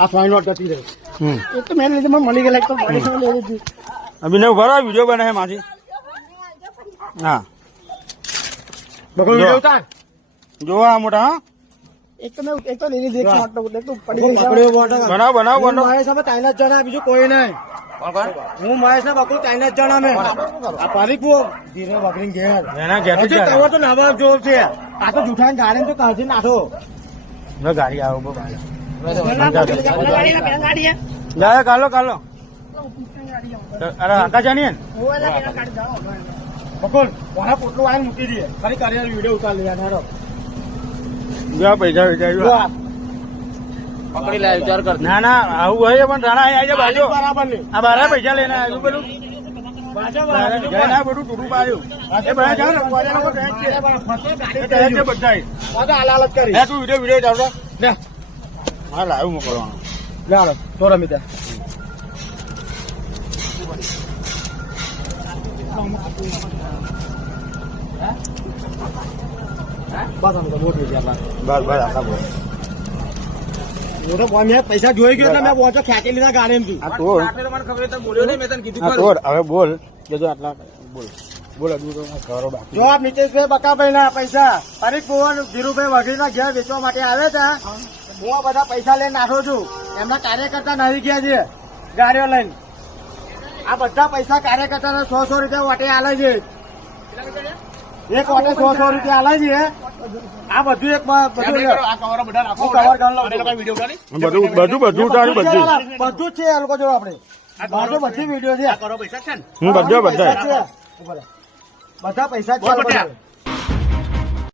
આ fine not જતી રહી. એક તો મેં લીધી મને મળી ગયેલા, એક તો મળી ગયેલી. અભિનવ ભરો વિડીયો બનાવે માથી. હા બગડો વિડીયો ઉતાર. જોવા મોટા હા એક તો મેં એક તો લઈ લીધી, એક નોટ તો એક તો પડી ગઈ. બનાવ બનાવ બનાવ. મહેશ અમે ત્રણ જ જણા, બીજું કોઈ નહીં. હું મહેશ ને બકરું ત્રણ જ જણા મેં. આ પાલીપુર ધીરે બકરી ઘેર એના ઘેર હજુ તવો તો નવા જોર છે. આ તો જૂઠા ગાડી તો કાઢી નાખો. ગાડી આવો જાય કાલો કાલો. અરે આકાશાની બકુલ વાળા પોટલું આવીને મૂકી દઈએ. ખાલી કાર્ય વિડીયો ઉતાર લે યાર. પૈસા વિચાર્યું પકડી લે વિચાર કર. ના ના આવું હોય પણ રાણા આવી બાજુ બરાબર નહીં. આ બારા પૈસા લઈને આવ્યું બધું બધું ટૂટું પાડ્યું એ બધા જાવ ને બધા હાલાત કરી. તું વિડીયો ચાલતો લે હા લાવ્યું મોકલવાનું લે હાલો તો રમી દે. મેં પૈસા જોઈ ગયો એટલે મેં પહોંચો ખેંચી લીધા ગાડી. હવે બોલ આટલા બોલ બોલ કરો બાકી જો આપ નીતેશભાઈ બકાભાઈ ના પૈસા પરીખ ભુવન ધીરુભાઈ વગેરેના ઘેર વેચવા માટે આવે છે. હું આ બધા પૈસા લઈને નાખો છું. એમના કાર્યકર્તા નાહી ગયા છે ગાડીઓ લઈને. આ બધા પૈસા કાર્યકર્તા 100 રૂપિયા વાટે આલે છે. એક વાટે 100 રૂપિયા આલે છે. આ બધું એક બધું બધું તારું બધું બધું જ છે. આ લોકો જો આપણે બાજુ બધી વિડીયો છે. બધા બધા પૈસા છે.